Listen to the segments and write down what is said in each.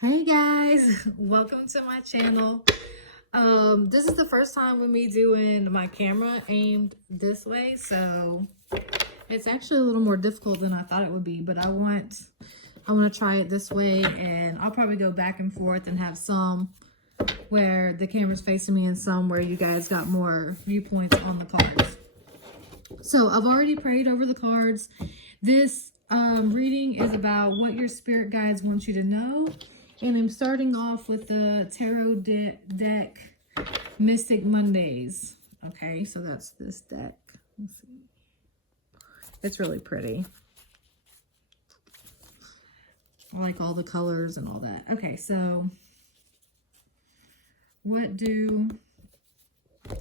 Hey guys, welcome to my channel. This is the first time with me doing my camera aimed this way, so it's actually a little more difficult than I thought it would be, but I want to try it this way, and I'll probably go back and forth and have some where the camera's facing me and some where you guys got more viewpoints on the cards. So I've already prayed over the cards. This reading is about what your spirit guides want you to know. And I'm starting off with the Tarot deck, Mystic Mondays. Okay, so that's this deck. Let's see. It's really pretty. I like all the colors and all that. Okay, so what do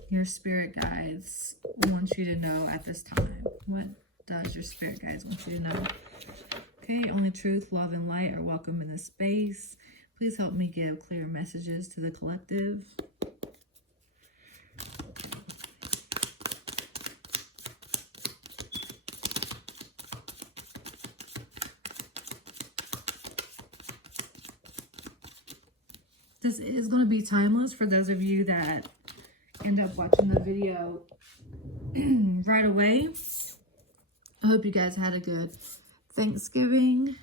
your spirit guides want you to know at this time? What does your spirit guides want you to know? Okay, only truth, love, and light are welcome in this space. Please help me give clear messages to the collective. This is going to be timeless for those of you that end up watching the video right away. I hope you guys had a good Thanksgiving.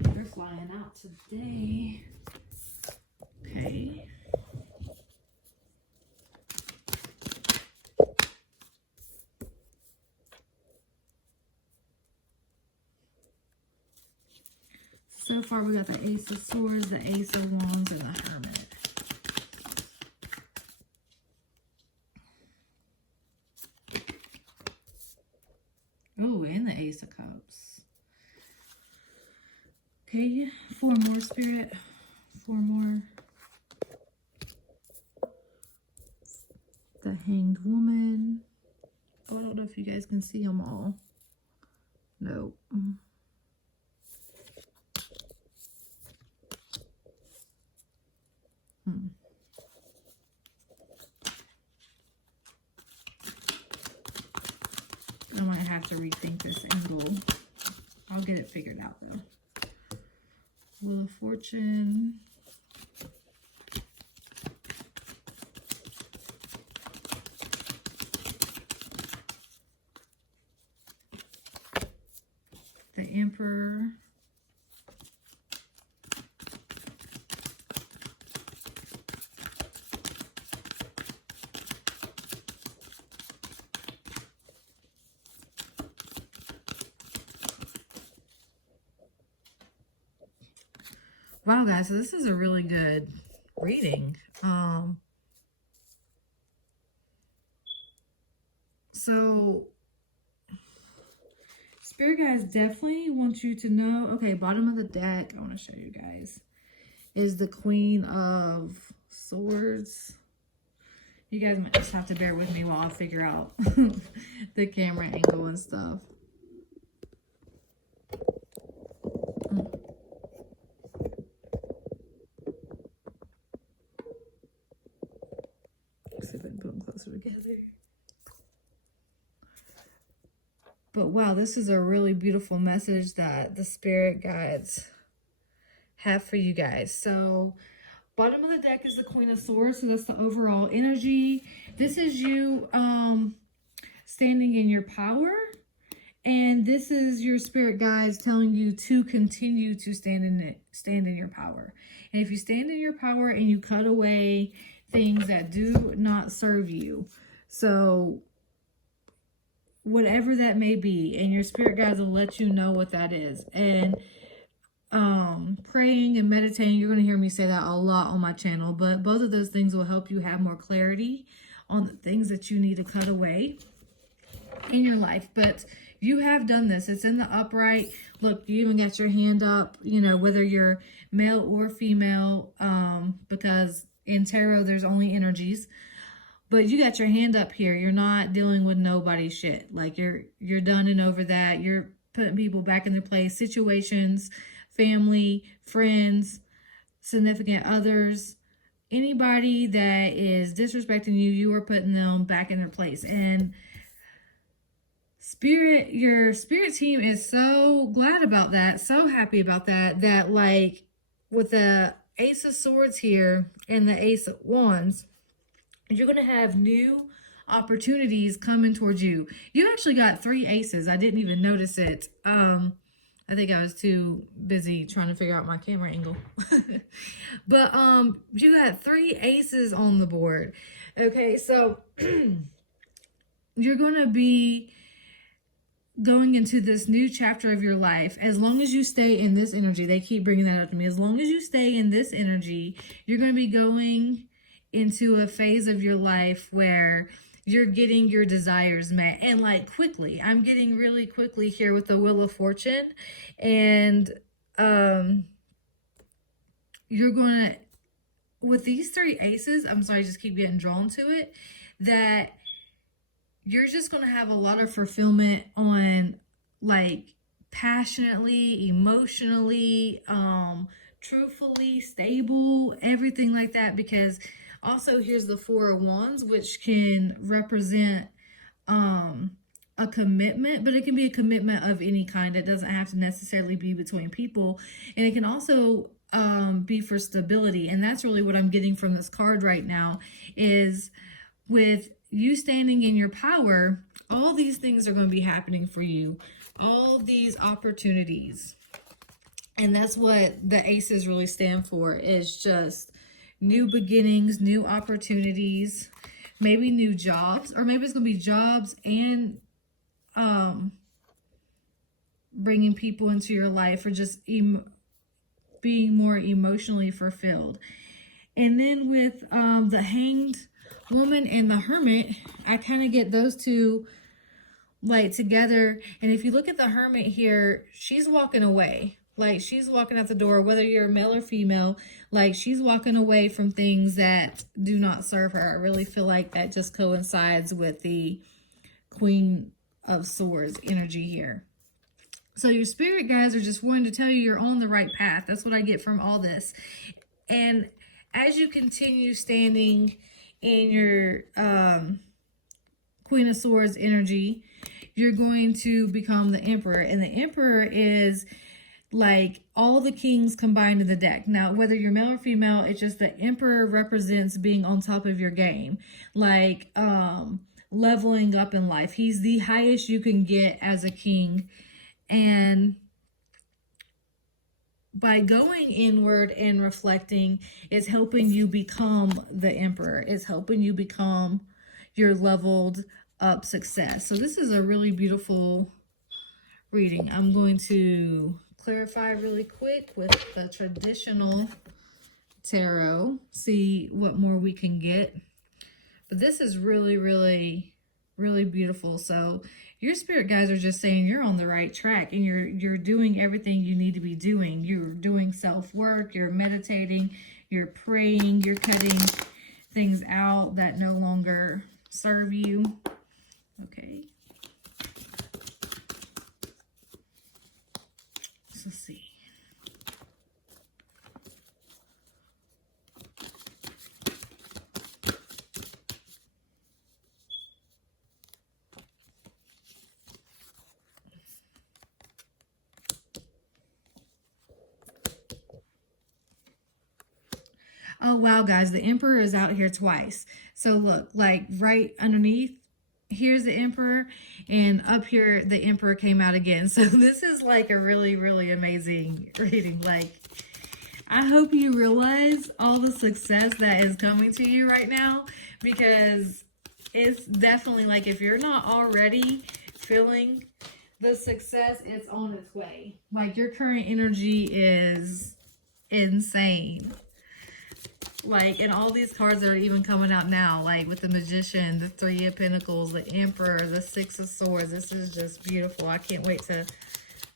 They're flying out today. Okay. So far, we got the Ace of Swords, the Ace of Wands, and the Hermit. Oh, and the Ace of Cups. Okay, 4 more, Spirit. 4 more. The Hanged Woman. Oh, I don't know if you guys can see them all. Nope. I might have to rethink this angle. I'll get it figured out though. Wheel of Fortune. The Emperor. Wow, guys, so this is a really good reading. So Spirit guides definitely want you to know. Okay, bottom of the deck, I want to show you guys, is the Queen of Swords. You guys might just have to bear with me while I figure out the camera angle and stuff. See if I can put them closer together. But wow, this is a really beautiful message that the spirit guides have for you guys. So bottom of the deck is the Queen of Swords. So that's the overall energy. This is you standing in your power. And this is your spirit guides telling you to continue to stand in your power. And if you stand in your power and you cut away things that do not serve you, so whatever that may be, and your spirit guides will let you know what that is. And praying and meditating, you're going to hear me say that a lot on my channel, but both of those things will help you have more clarity on the things that you need to cut away in your life. But you have done this. It's in the upright. Look, you even got your hand up, you know, whether you're male or female, because in tarot there's only energies. But you got your hand up here. You're not dealing with nobody's shit. Like you're done and over that. You're putting people back in their place. Situations, family, friends, significant others, anybody that is disrespecting you, you are putting them back in their place. And Spirit, your spirit team is so glad about that, so happy about that, that like with the Ace of Swords here and the Ace of Wands, you're going to have new opportunities coming towards you. You actually got 3 aces. I didn't even notice it. I think I was too busy trying to figure out my camera angle. But you got 3 aces on the board. Okay, so you're going to be going into this new chapter of your life. As long as you stay in this energy, they keep bringing that up to me. As long as you stay in this energy, you're going to be going into a phase of your life where you're getting your desires met, and like quickly. I'm getting really quickly here with the Wheel of Fortune, and you're going to, with these 3 aces, I'm sorry, I just keep getting drawn to it, that you're just going to have a lot of fulfillment on like passionately, emotionally, truthfully, stable, everything like that. Because also here's the 4 of Wands, which can represent a commitment, but it can be a commitment of any kind. It doesn't have to necessarily be between people, and it can also be for stability. And that's really what I'm getting from this card right now, is with you standing in your power, all these things are going to be happening for you, all these opportunities. And that's what the aces really stand for, is just new beginnings, new opportunities, maybe new jobs, or maybe it's going to be jobs and bringing people into your life, or just being more emotionally fulfilled. And then with the Hanged Woman and the Hermit, I kind of get those two like together. And if you look at the Hermit here, she's walking away. Like she's walking out the door, whether you're male or female, like she's walking away from things that do not serve her. I really feel like that just coincides with the Queen of Swords energy here. So your spirit guides are just wanting to tell you you're on the right path. That's what I get from all this. And as you continue standing in your Queen of Swords energy, you're going to become the Emperor. And the Emperor is like all the kings combined in the deck. Now, whether you're male or female, it's just the Emperor represents being on top of your game. Like leveling up in life. He's the highest you can get as a king. And by going inward and reflecting, it's helping you become the Emperor. It's helping you become your leveled up success. So this is a really beautiful reading. I'm going to clarify really quick with the traditional tarot, see what more we can get. But this is really, really, really beautiful. So your spirit guides are just saying you're on the right track, and you're doing everything you need to be doing. You're doing self-work, you're meditating, you're praying, you're cutting things out that no longer serve you. Okay. Let's see. Oh, wow, guys, the Emperor is out here twice. So look, like right underneath, here's the Emperor, and up here, the Emperor came out again. So this is like a really, really amazing reading. Like, I hope you realize all the success that is coming to you right now, because it's definitely like, if you're not already feeling the success, it's on its way. Like, your current energy is insane. Like, and all these cards that are even coming out now, like with the Magician, the 3 of Pentacles, the Emperor, the 6 of Swords. This is just beautiful. I can't wait to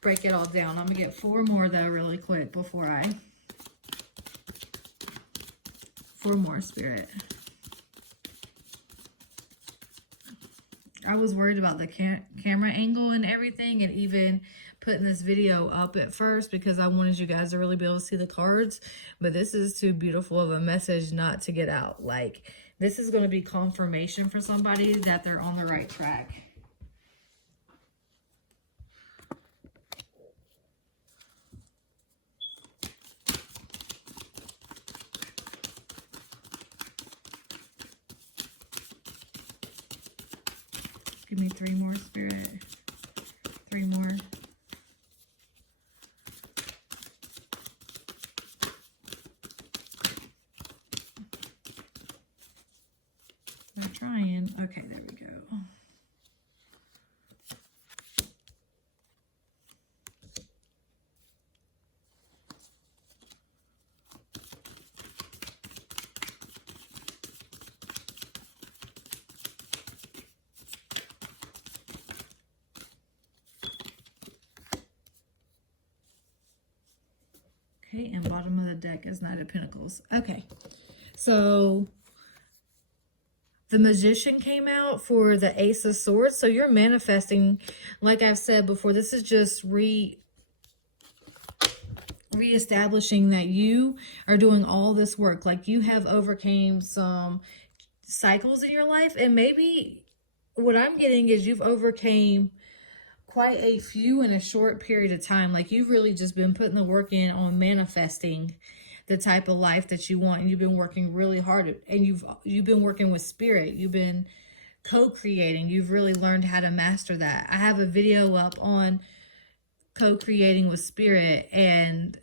break it all down. I'm going to get 4 more though really quick before I... 4 more, Spirit. I was worried about the camera angle and everything, and even putting this video up at first because I wanted you guys to really be able to see the cards. But this is too beautiful of a message not to get out. Like, this is going to be confirmation for somebody that they're on the right track. Give me 3 more, Spirit. 3 more. They're trying. Okay, there we go. Okay, and bottom of the deck is Knight of Pentacles. Okay, so the Magician came out for the Ace of Swords. So you're manifesting, like I've said before, this is just reestablishing that you are doing all this work. Like you have overcame some cycles in your life, and maybe what I'm getting is you've overcame quite a few in a short period of time. Like you've really just been putting the work in on manifesting the type of life that you want, and you've been working really hard, and you've been working with Spirit. You've been co-creating. You've really learned how to master that. I have a video up on co-creating with Spirit, and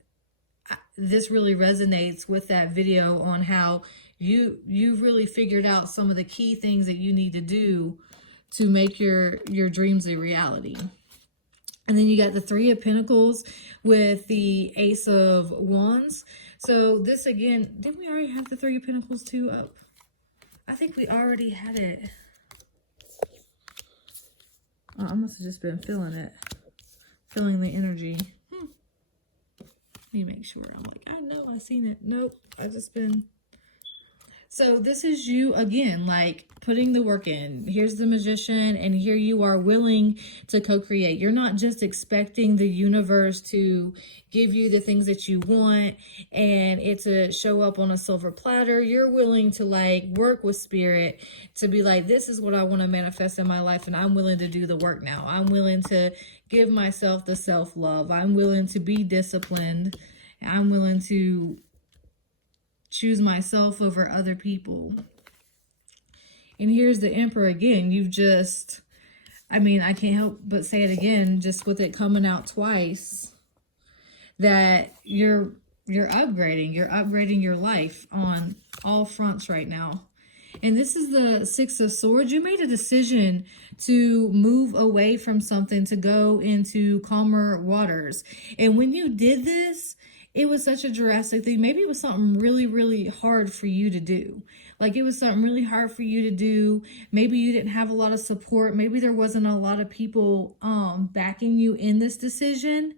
this really resonates with that video on how you really figured out some of the key things that you need to do to make your dreams a reality. And then you got the 3 of Pentacles with the Ace of Wands. So this again, didn't we already have the 3 of Pentacles 2 up? I think we already had it. Oh, I must have just been feeling it. Feeling the energy. Let me make sure. I'm like, I know I seen it. Nope. I just been... So this is you again, like putting the work in. Here's the Magician, and here you are willing to co-create. You're not just expecting the universe to give you the things that you want and it to show up on a silver platter. You're willing to like work with Spirit to be like, this is what I want to manifest in my life, and I'm willing to do the work now. I'm willing to give myself the self-love. I'm willing to be disciplined. I'm willing to choose myself over other people. And here's the Emperor again. You've just, I mean, I can't help but say it again, just with it coming out twice, that you're upgrading. You're upgrading your life on all fronts right now. And this is the 6 of Swords. You made a decision to move away from something to go into calmer waters. And when you did this, it was such a drastic thing. Maybe it was something really, really hard for you to do. Like it was something really hard for you to do. Maybe you didn't have a lot of support. Maybe there wasn't a lot of people backing you in this decision.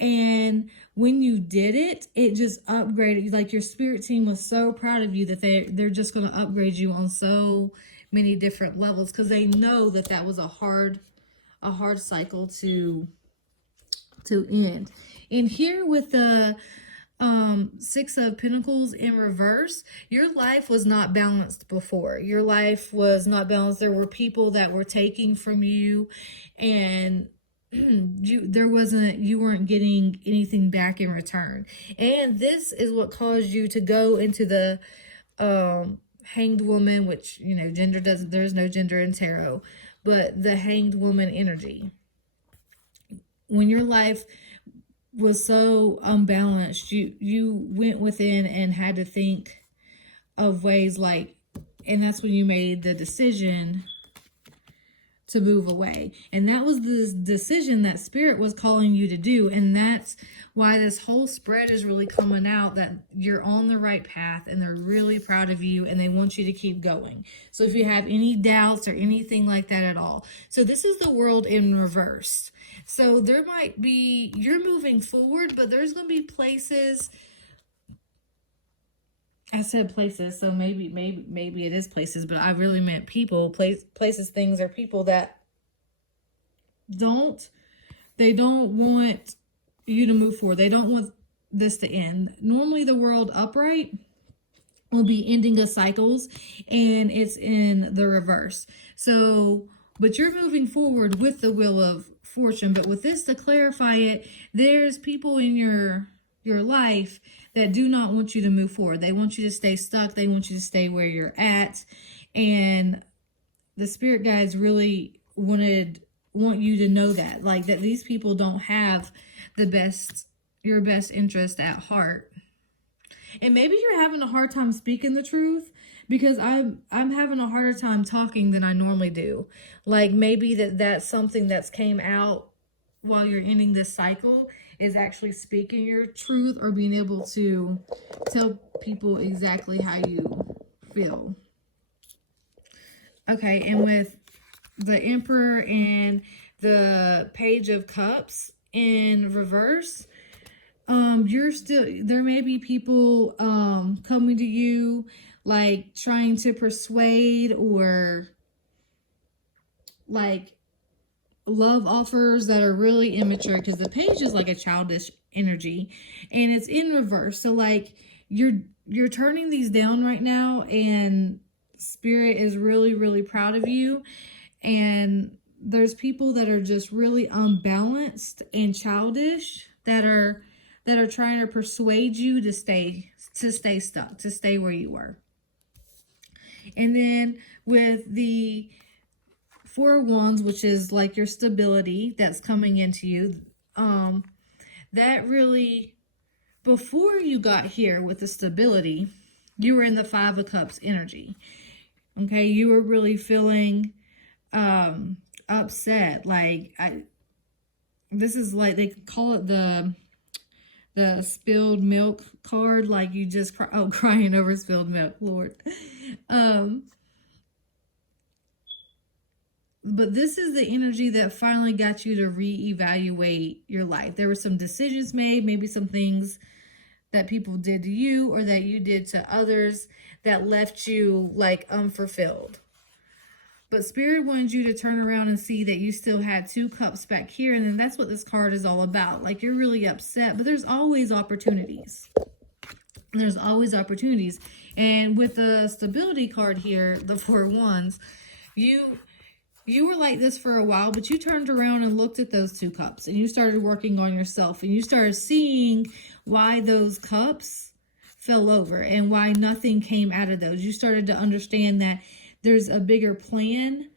And when you did it, it just upgraded. Like your spirit team was so proud of you that they're just going to upgrade you on so many different levels, because they know that that was a hard cycle to end. And here with the 6 of Pentacles in reverse, your life was not balanced before. Your life was not balanced. There were people that were taking from you, and you weren't getting anything back in return. And this is what caused you to go into the Hanged Woman, which, you know, there's no gender in tarot, but the Hanged Woman energy. When your life was so unbalanced, you went within and had to think of ways like, and that's when you made the decision to move away. And that was the decision that Spirit was calling you to do. And that's why this whole spread is really coming out, that you're on the right path and they're really proud of you and they want you to keep going. So if you have any doubts or anything like that at all. So this is the World in reverse. So there might be, you're moving forward, but there's going to be places. I said places, so maybe it is places, but I really meant people, places, things, or people that don't want you to move forward. They don't want this to end. Normally the world upright will be ending of cycles, and it's in the reverse. So, but you're moving forward with the Wheel of Fortune. But with this, to clarify it, there's people in your life that do not want you to move forward. They want you to stay stuck. They want you to stay where you're at. And the spirit guides really want you to know that, like, that these people don't have your best interest at heart. And maybe you're having a hard time speaking the truth, because I'm having a harder time talking than I normally do. Like, maybe that's something that's came out while you're ending this cycle, is actually speaking your truth or being able to tell people exactly how you feel. Okay, and with the Emperor and the Page of Cups in reverse, there may be people coming to you, like trying to persuade, or like love offers that are really immature, because the Page is like a childish energy and it's in reverse. So like you're turning these down right now, and Spirit is really, really proud of you. And there's people that are just really unbalanced and childish that are trying to persuade you to stay stuck, to stay where you were. And then with the Four of Wands, which is like your stability that's coming into you, that really, before you got here with the stability, you were in the Five of Cups energy. Okay, you were really feeling upset. Like, this is like, they call it the spilled milk card. Like, you just crying over spilled milk, Lord. But this is the energy that finally got you to reevaluate your life. There were some decisions made, maybe some things that people did to you or that you did to others that left you like unfulfilled. But Spirit wanted you to turn around and see that you still had two cups back here. And then that's what this card is all about. Like, you're really upset, but there's always opportunities. There's always opportunities. And with the stability card here, the Four of Wands, you were like this for a while, but you turned around and looked at those two cups and you started working on yourself, and you started seeing why those cups fell over and why nothing came out of those. You started to understand that there's a bigger plan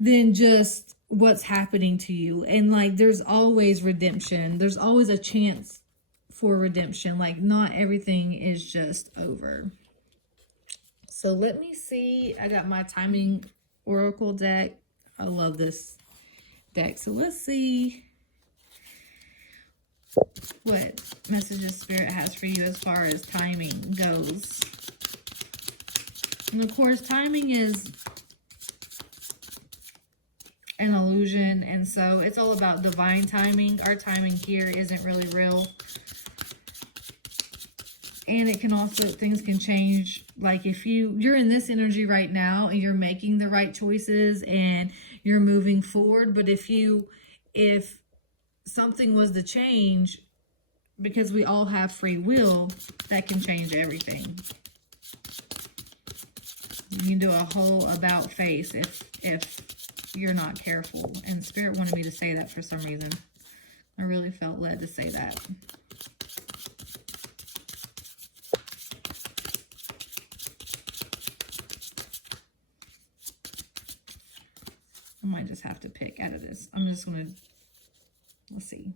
than just what's happening to you. And like, there's always redemption. There's always a chance for redemption. Like, not everything is just over. So let me see. I got my timing oracle deck. I love this deck. So let's see what messages Spirit has for you as far as timing goes. And of course, timing is an illusion, and so it's all about divine timing. Our timing here isn't really real. And it can also, things can change. Like, if you're in this energy right now and you're making the right choices and you're moving forward, but if something was to change, because we all have free will, that can change everything. You can do a whole about face if you're not careful. And Spirit wanted me to say that for some reason. I really felt led to say that. I might just have to pick out of this. I'm just going to, let's see.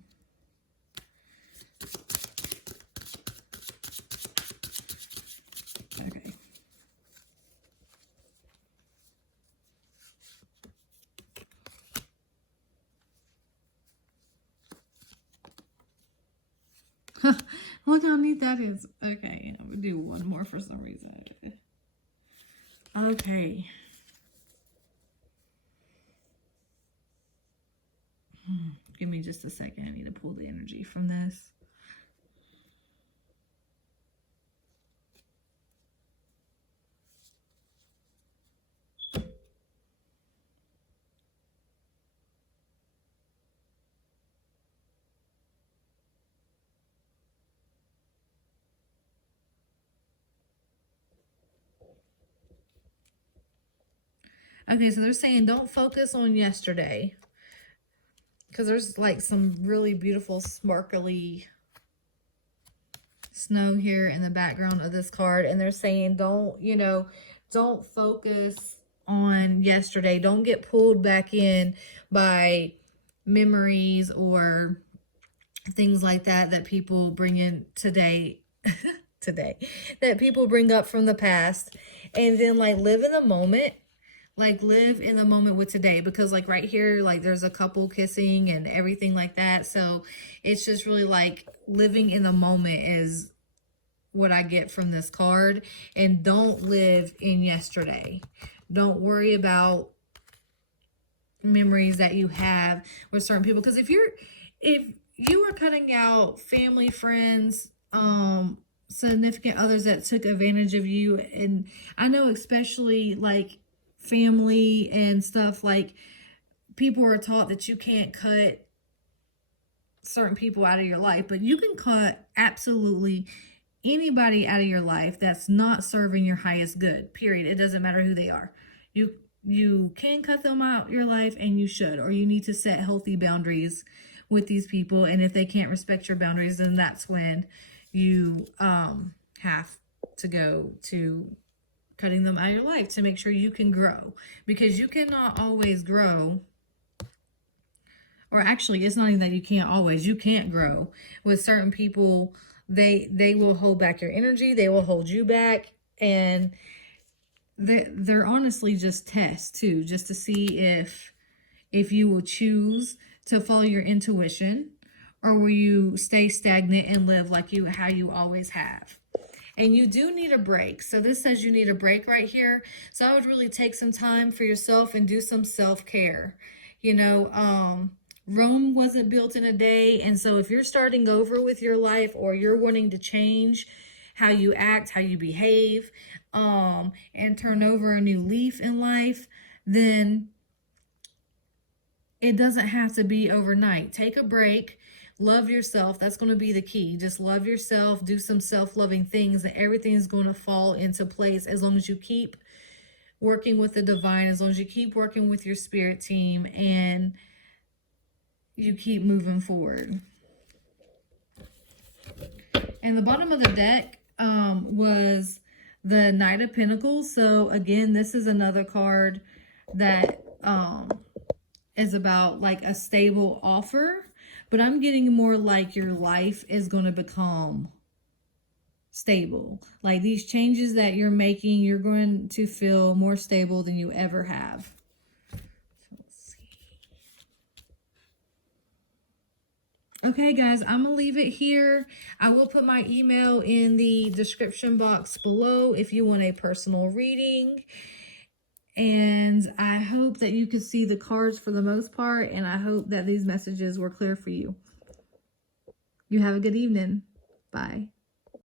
Okay. Look how neat that is. Okay, I'm going to do one more for some reason. Okay. Give me just a second. I need to pull the energy from this. Okay, so they're saying don't focus on yesterday, because there's like some really beautiful sparkly snow here in the background of this card. And they're saying don't focus on yesterday. Don't get pulled back in by memories or things like that people bring in today. Today that people bring up from the past, and then like live in the moment, like live in the moment with today, because like right here, like there's a couple kissing and everything like that. So it's just really like living in the moment is what I get from this card. And don't live in yesterday. Don't worry about memories that you have with certain people, because if you are cutting out family, friends, significant others that took advantage of you, and I know especially like family and stuff, like people are taught that you can't cut certain people out of your life, but you can cut absolutely anybody out of your life that's not serving your highest good, period. It doesn't matter who they are. You can cut them out your life, and you should, or you need to set healthy boundaries with these people. And if they can't respect your boundaries, then that's when you have to go to cutting them out of your life to make sure you can grow, because you cannot always grow. Or actually, it's not even that you can't always, you can't grow with certain people. They will hold back your energy, they will hold you back, and they're honestly just tests too, just to see if you will choose to follow your intuition, or will you stay stagnant and live like how you always have. And you do need a break. So this says you need a break right here. So I would really take some time for yourself and do some self-care. You know, Rome wasn't built in a day. And so if you're starting over with your life, or you're wanting to change how you act, how you behave, and turn over a new leaf in life, then it doesn't have to be overnight. Take a break. Love yourself. That's going to be the key. Just love yourself. Do some self-loving things, and everything is going to fall into place as long as you keep working with the divine, as long as you keep working with your spirit team, and you keep moving forward. And the bottom of the deck was the Knight of Pentacles. So again, this is another card that is about like a stable offer, but I'm getting more like your life is going to become stable. Like these changes that you're making, you're going to feel more stable than you ever have. Okay, guys, I'm going to leave it here. I will put my email in the description box below if you want a personal reading. And I hope that you could see the cards for the most part, and I hope that these messages were clear for you. You have a good evening. Bye.